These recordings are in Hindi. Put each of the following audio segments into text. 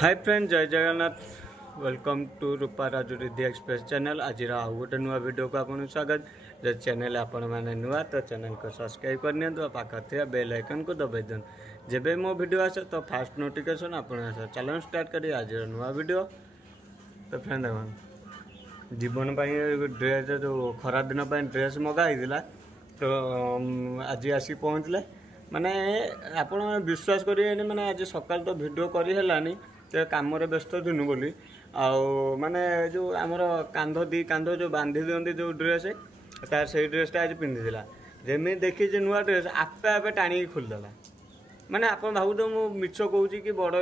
हाय फ्रेंड जय Jagannath welcome to Rupa Raju Riddhi express channel. आज आउ गोटे नुआ वीडियो को आपको स्वागत। जब चैनल आपण मैंने नुआ तो चैनल को सब्सक्राइब करनी पाखा थी बेल आइकन को दबाई दिखाँ जब मो वीडियो आसे तो फास्ट नोटिफिकेशन आप चलन स्टार्ट करिए आज नुआ वीडियो। तो फ्रेंड देख जीवन ड्रेस जो खरा दिन ड्रेस मगाई तो आज आसी पहुँचले माने आप विश्वास करें माने आज सकाल तो वीडियो करी तो कम व्यस्त थिनु बोली माने जो आमर कांध दी कांध जो बांधी दिखती जो ड्रेस तार से ड्रेसटा आज पिंधि जमी देखी नुआ ड्रेस आपे आपे टाणी खोलदेला। माने आप भाव तो मुझ मिछ कहूँ कि बड़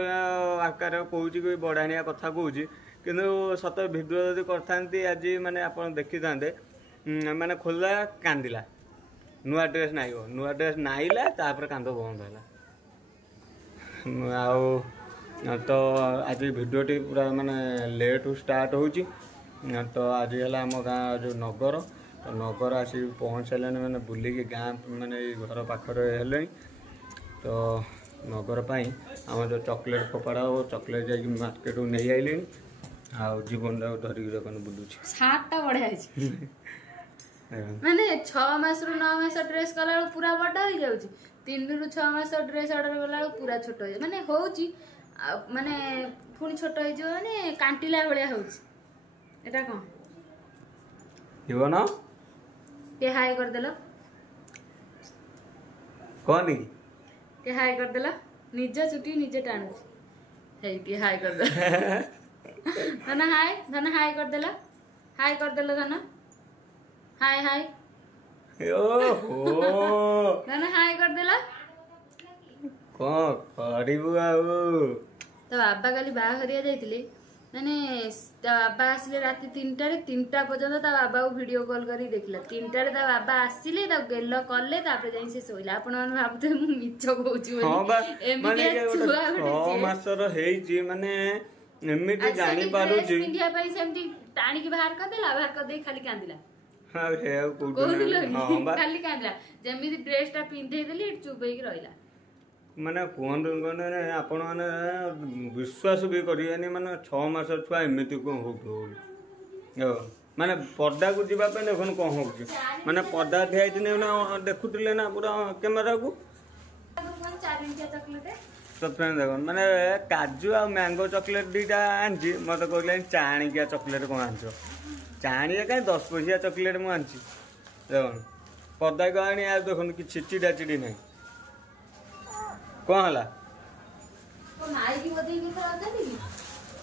आकार कहूँ कि बढ़ाणिया कथा कहूँ कि सत भिडियो जब करते आज माने आप देखी था माने खोलदा कांदिला नुआ ड्रेस नाइब नुआ ड्रेस नाइला तापर कांद बंद है। तो आज भिडियोटी पूरा माने लेट स्टार्ट होची। तो आज है आम गाँव जो नगर तो नगर आसी पहुँच सारे मैंने बुलिकी गाँ माने घर पाखरे हेले तो नगर पाई आम जो चॉकलेट फोपाड़ा हो चॉकलेट जाकि मार्केट को नहीं आइले आ जीवन धरिक देखने बुलूची सार्टा बढ़िया माने 6 मास रु 9 मास ड्रेस कला पूरा बड़ा हो जाउची 3 रु 6 मास ड्रेस ऑर्डर कला पूरा छोट हो माने होउची माने पुनी छोट हो जो माने कांटिला भलिया होउची एटा कोन जीवन के हाई कर देलो कोनी के हाई कर देलो निज चुटी निजे टाणु हे के हाई कर दे धन हाई कर देला धन हाय हाय ओहो धन हाई कर देला कौन करिबु आउ तो बाबा काली बाहरिया जाइतिले माने बाबा आसिले राति 3टा पर्यंत ता बाबा को वीडियो कॉल करी देखला 3टा ता बाबा आसिले ता गेल कले तापर जाई से सोइला आपण मन भाबते मु मिछ कहूची हां बा माने 6 मासर हेई माने एमिति जानि पारू छी इंडिया पई सेमती टाणी की बाहर कर दे खाली कांदिला हां हे कोदिलो हां बा खाली कांदिला जेमि ड्रेस टा पिंधे देली चुप होई रहिला माने कोन आपण माने विश्वास भी करियानी माने 6 मास छुआ एमिति को होतो माने पर्दा को जीवा पे देखन को होउची माने पर्दा थियाइतने ना देखुतिले ना पूरा कैमरा को 4 इंच चॉकलेट तो फ्रेंड देखो माने काजू आ मैंगो चॉकलेट दीटा आंची मत कहले चाणिकिया चॉकलेट को आंचो चाणिया का 10 पैसा चॉकलेट मु आंची देखो पर्दा को आनी आ देखन कि चिचिडा चिडी नहीं कौन हला तो नाई की बदई के राजा दी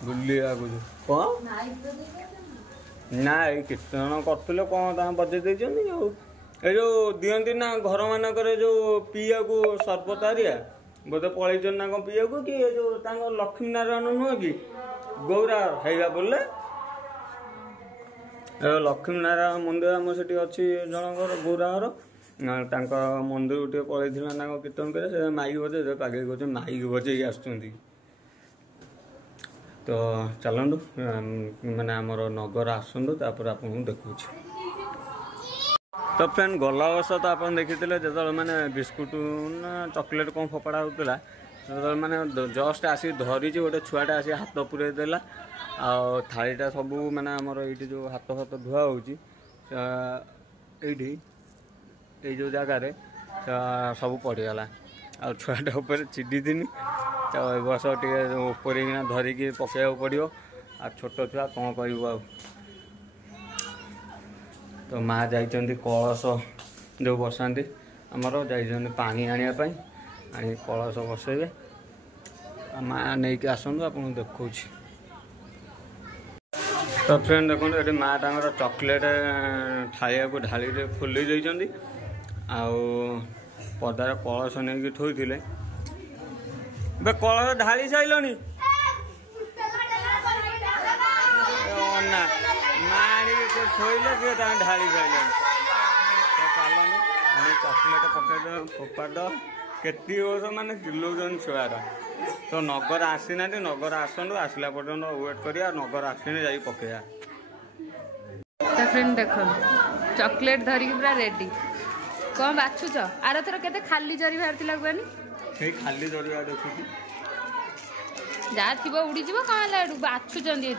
बुल्ली आगु कौन नाई की बदई नाई कीर्तन करथले कौन ता बजे देजनी ए जो दियंती ना घर मानकर जो पिया को सर्वतारिया बोधे पलैन ना कौन पिया को कि जो लक्ष्मी नारायण नुह कि गौरा हैगा बोले लक्ष्मी नारायण मंदिर आम से अच्छी जनकर गौरा घर मंदिर टे पलैला ना कीर्तन करे माइक बजे पागे कहे माइक बजे आसुँच तो चलतु माने आमर नगर आसतु तापर आप देखुच। तो फ्रेंड गला वर्ष तो आप देखी जो मैंने बिस्कुट ना चॉकलेट कौन फोपड़ा होता जो मैंने जस्ट आसी धरी गोटे छुआटा आसी हाथ पूरे देला आ थालीटा सब माने आमर ये जो हाथ फात धुआ होची ये जो जगार सब पड़गला आ छुआटा ऊपर चिड़ी थी तो बस टे ऊपर धरिकी पकड़ा पड़ो आ छोट छुआ कौन कर तो माँ जाइछन्ति कलश जो बसाते आमर जाइछन्ति पानी आनियापाई आनी कलश बसैबे माँ नहीं कि आसतु आप देखा। तो फ्रेंड देखो ये माँ तांकर चॉकलेट खाया को ढाली खोल देइछन्ति आउ पदार कलश नहीं थोई बे कलश ढाली साइलनी ना माड़ी थोइले सी ढाली साइल तो चलनी चॉकलेट पकड़ फोपाड़ केती वर्ष माने चिल्लाउन छुआर तो नगर आसीना नगर आसतु आसला पर्यंत वेट करिया नगर आसने जाई पकेया। तो फ्रेंड देख चॉकलेट धरिक पूरा रेडी कौन बाछुच आर थर केते खाली जरी बाहर थिला कहनी हे खाली जरी देखुची जहाँ थी उड़ी जीव कौन है बाछुंट ये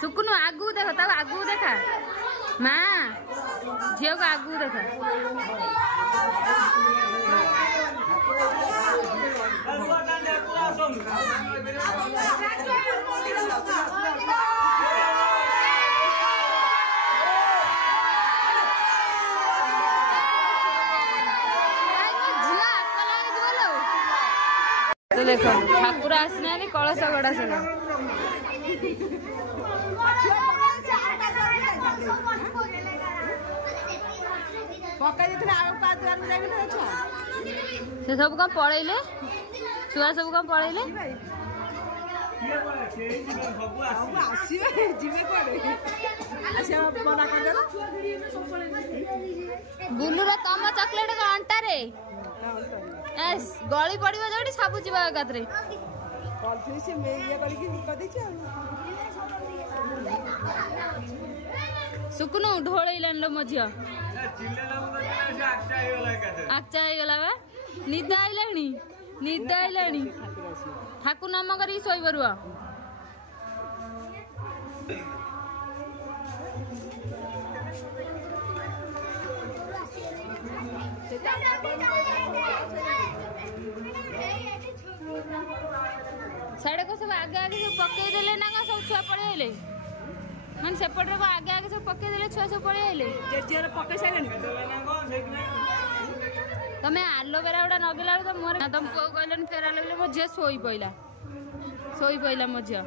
सुकुनु आगू देख तब आगू देखा माँ झील को आगू देखा तो देखो ठाकुर आसना कलश गड़ा सुना से सब कौन पड़े छुआ सब कौन पड़े बुलूर तम चॉकलेट अंटारे गली पड़ो जो सब जीवा एकाथरे सुकुनु ढोलैलान लो मो झियो आचा गला बा निद आइलानी ठाकुर नाम करी शोइब रुह साढ़े को सब आगे आगे सब पकई देले ना सब छुआ पड़े आइले मन सेपटे को आगे आगे सब पकई देले छुआ सब पड़े आइले जेजियर पकई साइलेन तमे एलोवेरा उडा नगेला तो मोर तुम को कहलन फेरा लगले मो जे सोई पइला मो झियो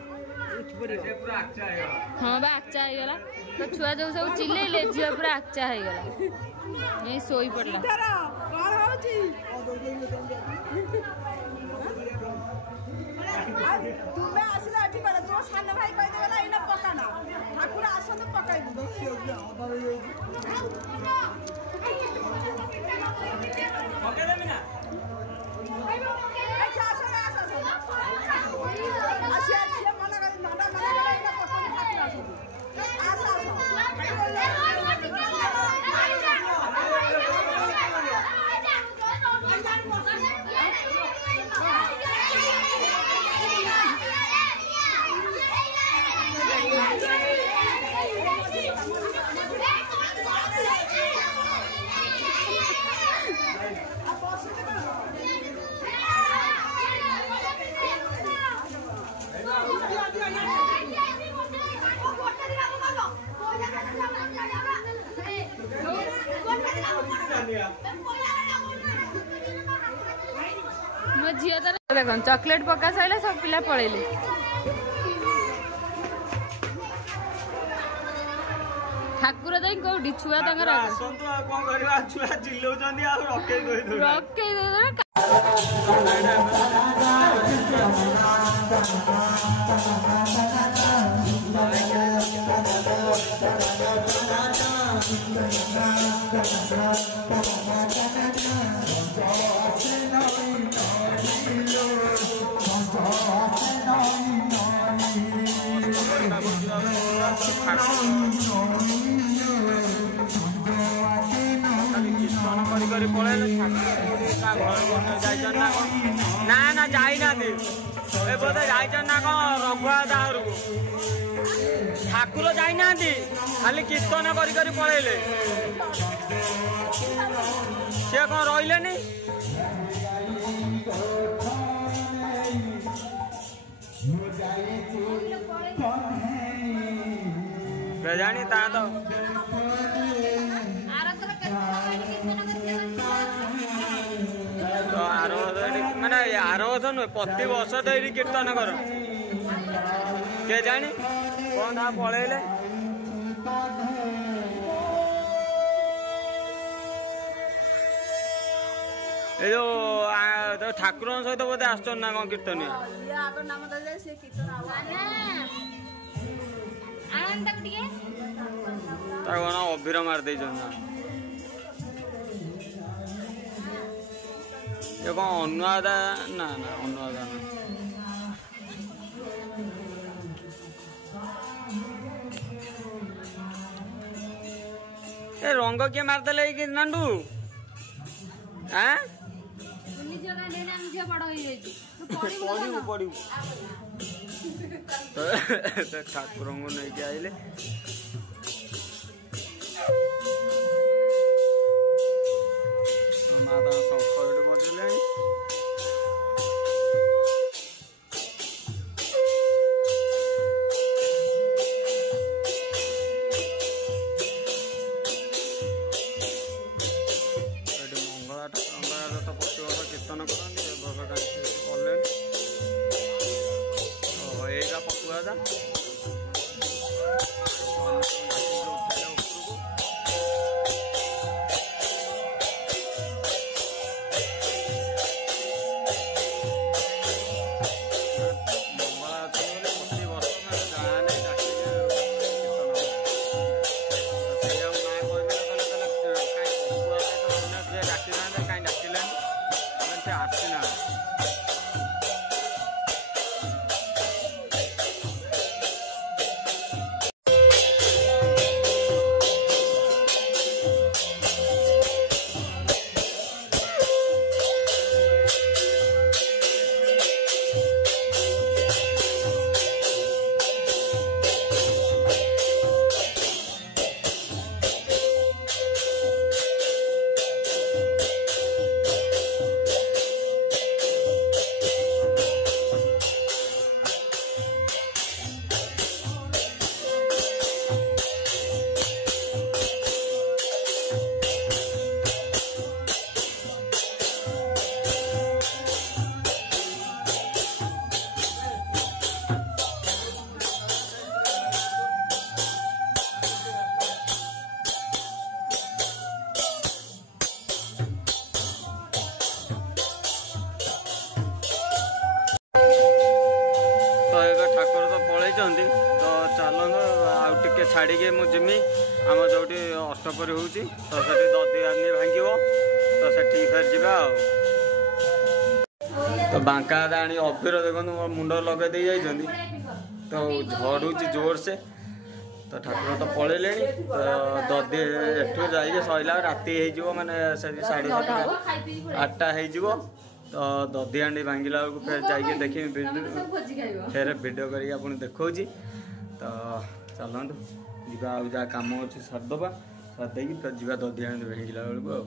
हां बा आच्चा हो गला तो छुआ जो सब चिल्लेले झियो पूरा आच्चा हो गला ए सोई पड़ला कोन होची तुमे आसिला अठी पर तो सान भाई कहि देला इना पकाना ठाकुर आसो तो पकाई पके देबी ना अच्छा आसो आसिया छिया मना कर नाडा मना कर इना पकाई ठाकुर आसो मो झियो तो देख चॉकलेट पका साइला सब पिला पड़ेले ठाकुर दाई कोडी छुआ तंगर आसंतु आ कोन करबा छुआ चिल्लौ जंदी आ रखे दे ना ना जाई ना दे ए बोधे जाइछन ना कौन रघुआ दाहर को ठाकुर जाई ना दी खाली कीर्तन करी करी पळेले से कौन रहिले नहीं जानी ता तो माने आर वर्ष नुहे प्रति वर्ष तो ये कीर्तन कर के जानी कौन था पलैले ए जो ठाकुर सहित बोधे आसन ना कौन कीर्तन कौन अभिर मार दे ये कौन अनुवादा ना ना अनुवादा ना ए रंग किए मारदेले कि नांडू हाँ पड़ू ठाकुर को नहीं आइले माता शंख बजले कीर्तन कर पकुआ तो चलत आउे छाड़ी मुझी आम जो अष्टपरी हो तो से ददी आनी भांग तो से फिर जा तो बांका आनी अबीर देखो मोर मुंड लगे दे जाइए तो झड़ू जोर से तो ठाकुर तो पलैले तो ददी एठू जाइए सैला राति हो माने 7:30 8टा हो तो ददी हांडी भांगिला फिर जाइए देखी फिर वीडियो करके देखा तो चलतु जा जहाँ कम अच्छे सारदे सारदे फिर जा ददी हांडी भांगिला बेलू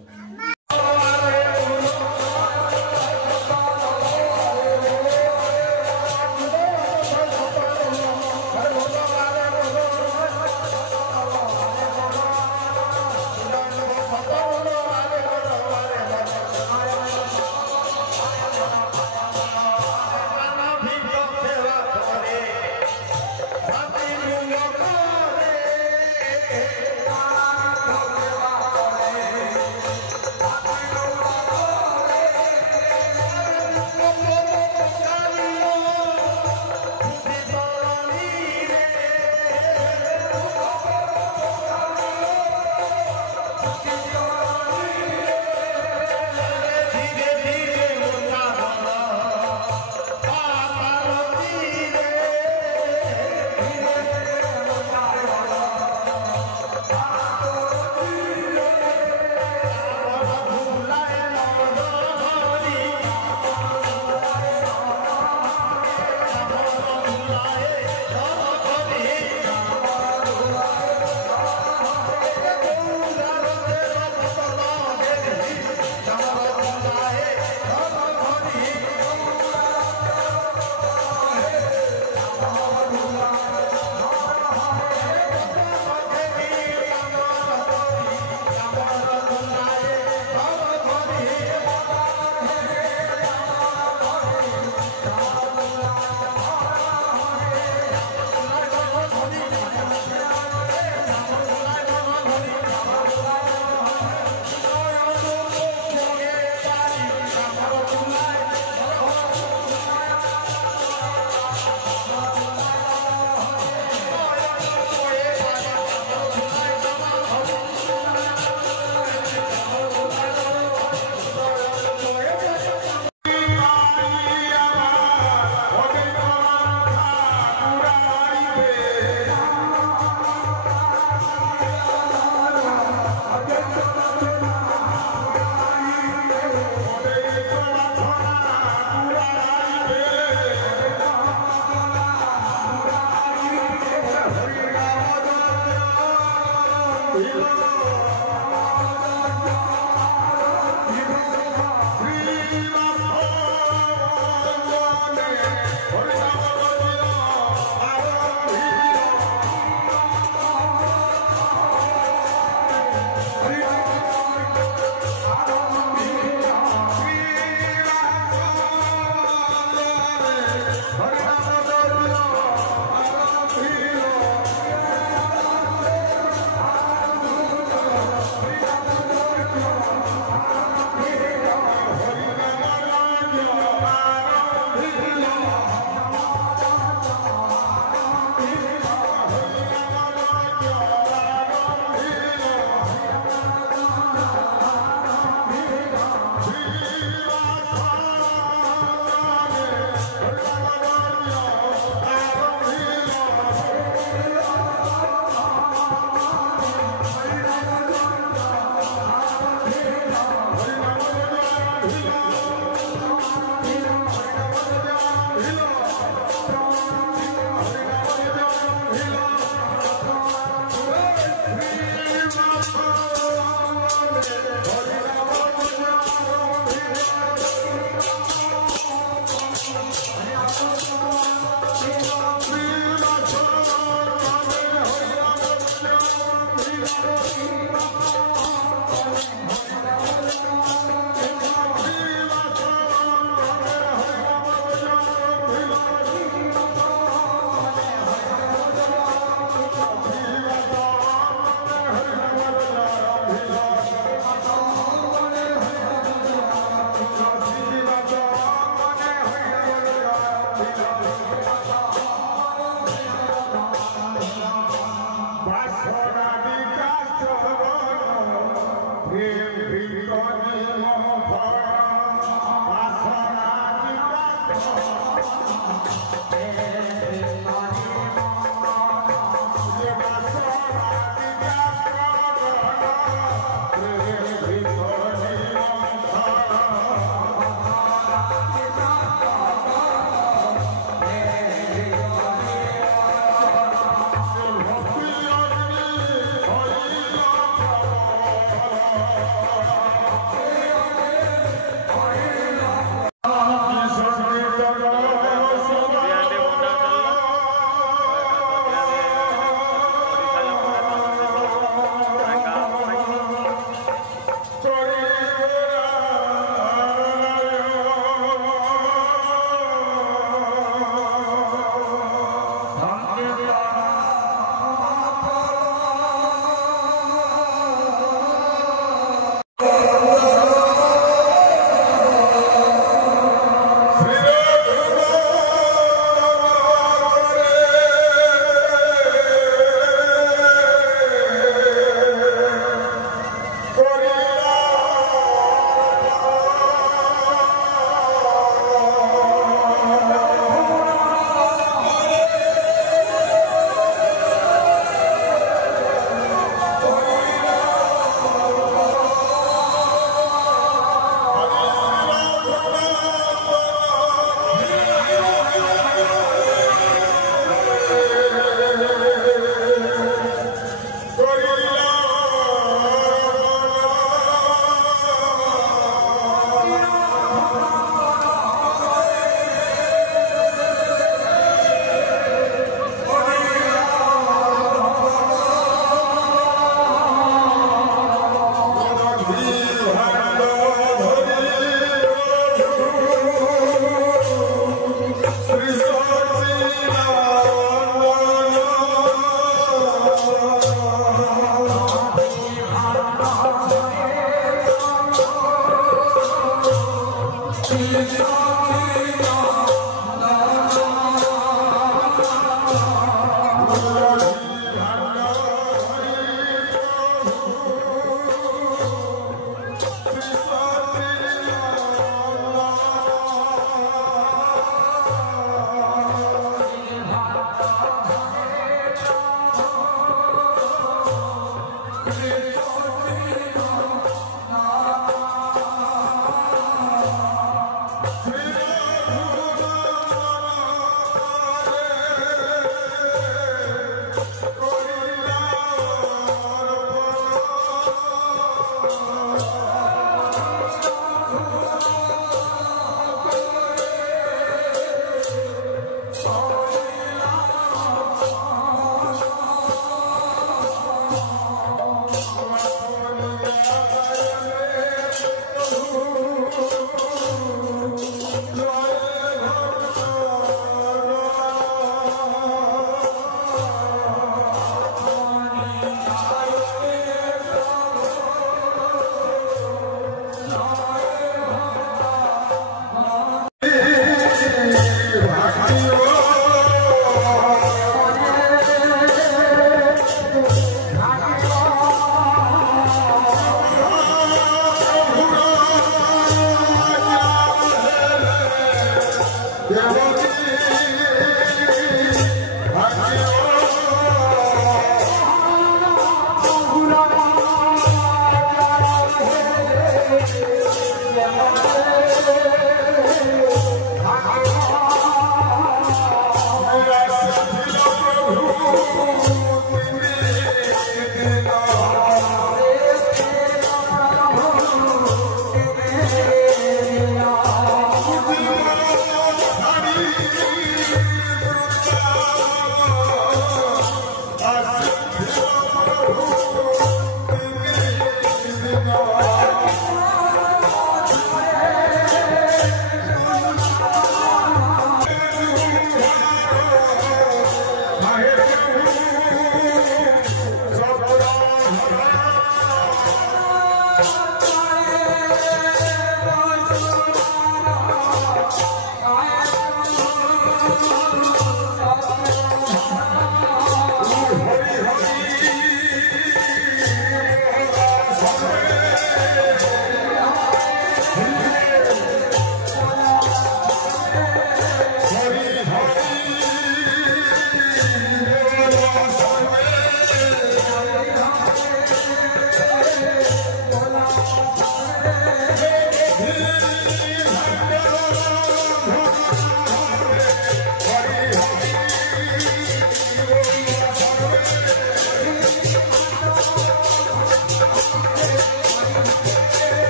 Three.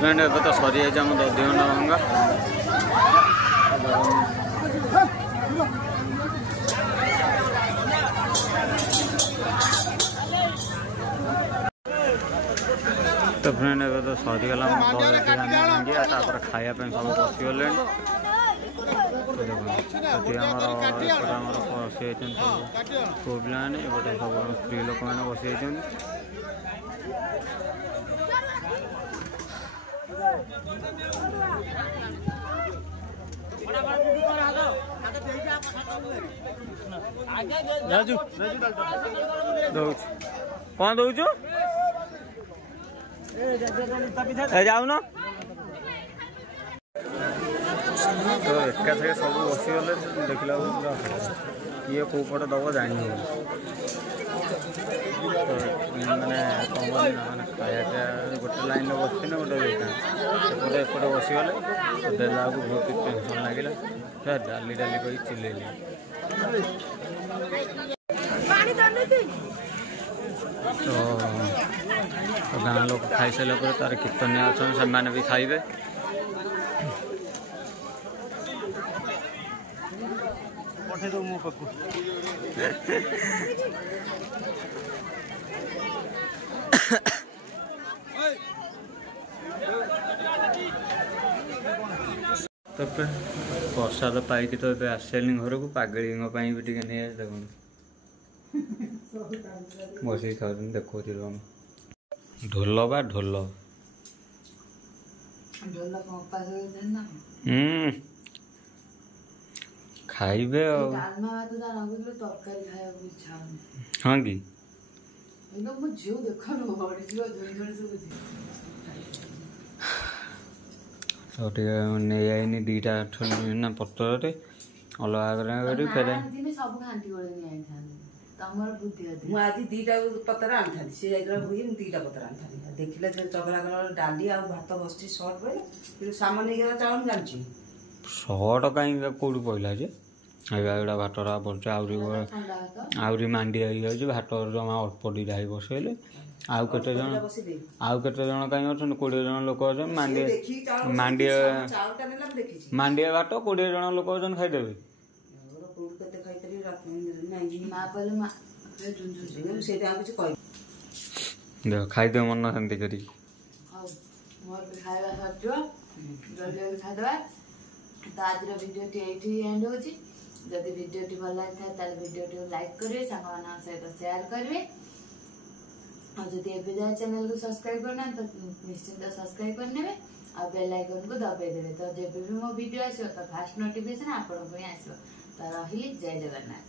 फ्रेंड एबे तो सरी जाइए आम 10 घंटा भंगा तो फ्रेंड एबे तो सरीगला भांगिया खाया सब बसीगले बसी पुओ पिला एपटे सब स्त्री लोक मैंने बसी कौन दौचु जाऊन तो एका सागे सब बसीगले देखला किए कौ पटे दब जानी मैंने कमल मैंने खाया गोटे लाइन में बसती गोटे एपटे एपटे बसीगले देला बहुत टेंशन लगे डाली डाली कही चिल्लेली तो गाँव लोग खाई सारे पर तार कीर्तनिया अच्छा से भी खाइबे तो प्रसाद पाई तो ये आसली घर को पागड़ी भी टे नहीं देख बस देखो ढोल बा ढोल खाइबे हाँ कि नहीं आईनी दीटा ना पतर अलग फेरे मुझे दीटा पतर आनी सी दीटा पतर आनी देखिले चगला कलर डाली आ भात बस सर्ट पड़े सामान चाउन जानी सर्ट कहीं कौटी पड़ा जे एटा भातरा पड़े आहरी मांडिया भात जमा अल्प दीटा बसैले आउ केते जन कहीं अच्छा 20 जन लोक अच्छा मांडिया भात 20 जन लोक अच्छा खाईदेवे देख खाईदे मन सेमती करी आज वीडियो एंड हो जदि वीडियो भल लगी था वीडियो लाइक करेंगे सांग सहित शेयर करेंगे और जदि एबे जाए चैनल को सब्सक्राइब करना तो निश्चिंत सब्सक्राइब करने और बेल आइकन को दबाई देवे तो जब भी मो वीडियो आसो तो फास्ट नोटिफिकेशन आपको आसो तो रही जय जगन्नाथ।